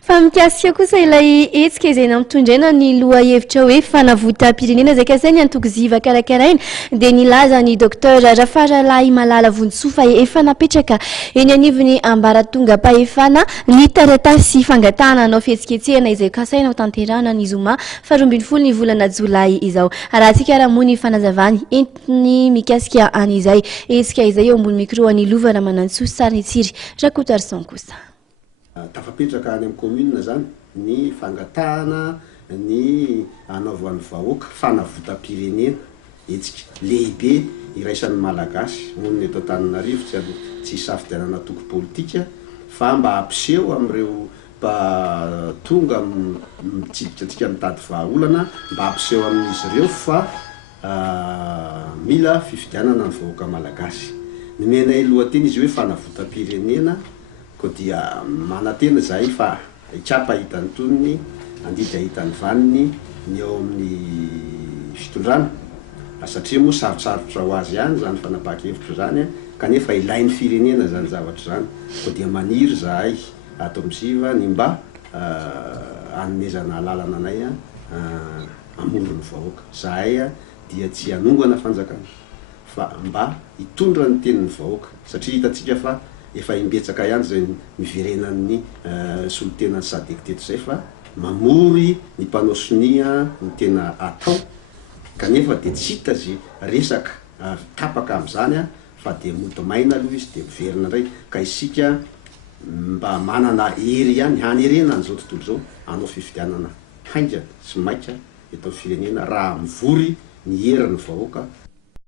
fa mikasika kosa ilay etsika izay nampitondraina ny loha hevitra hoe fanavotam-pirenena zay kasainy antoko ziva karakaraina dia nilaza ny docteur Rafaralahy Malala Vonitsoa efa napetraka eny anivony ambaratonga-pahefana ny taratasy fangatahana anao fihetsiketsehana izay kasaina ho tanterahana ny zoma 12 ny volana jolay izao. Raha tsika raha moa ny fanazavany entiny mikasika an'izay etsika izay eo ambony micro any Lova Ramanantsoa Sariny Tsiry Rakotarson kosa. Tafapetraka any amin'ny commune zany ny fangatahana ny anaovan'ny vahoaka fanavotam-pirenena etsika lehibe iraisan'ny malagasy moniny eto Antananarivo tsy hisafidianana toko politika fa mba hampiseho amin'ireo mba tonga mitsidika antsika mitady vahaolana mba hampiseho amin'izy ireo fa mila fifidianana ny vahoaka malagasy. Nomenay lohateny izy hoe fanavotam-pirenena ko dia manatena zay fa ikapa hitany tonony andidy ahitany vaniny ny eo amin'ny fitondrana satria moa sarotsarotra ho azy ihany zany fanapaka-hevitra zany kanefa ilain'ny firenena zany zavatra zany ko dia maniry zahay ato am'ziva ny mba anomezana lalana anay amorony vahoaka zahay dia tsy hanongana fanjakana fa mba hitondra ny tenin'ny vahoaka satria hitatsika fa efa imbetsaka ihany zay miverenan'ny solotenany Sadek teto zay fa mamory ny mpanao sonia ny tena atao kanefa de tsy hita zay resaka tapaka am'zany fa de mody maina aloha izy de miverina ndray ka isika mba manana hery ihany hanerena an'izao tontolo zao anao fifidianana hainga sy maika eto firenena raha mivory ny herin'ny vahoaka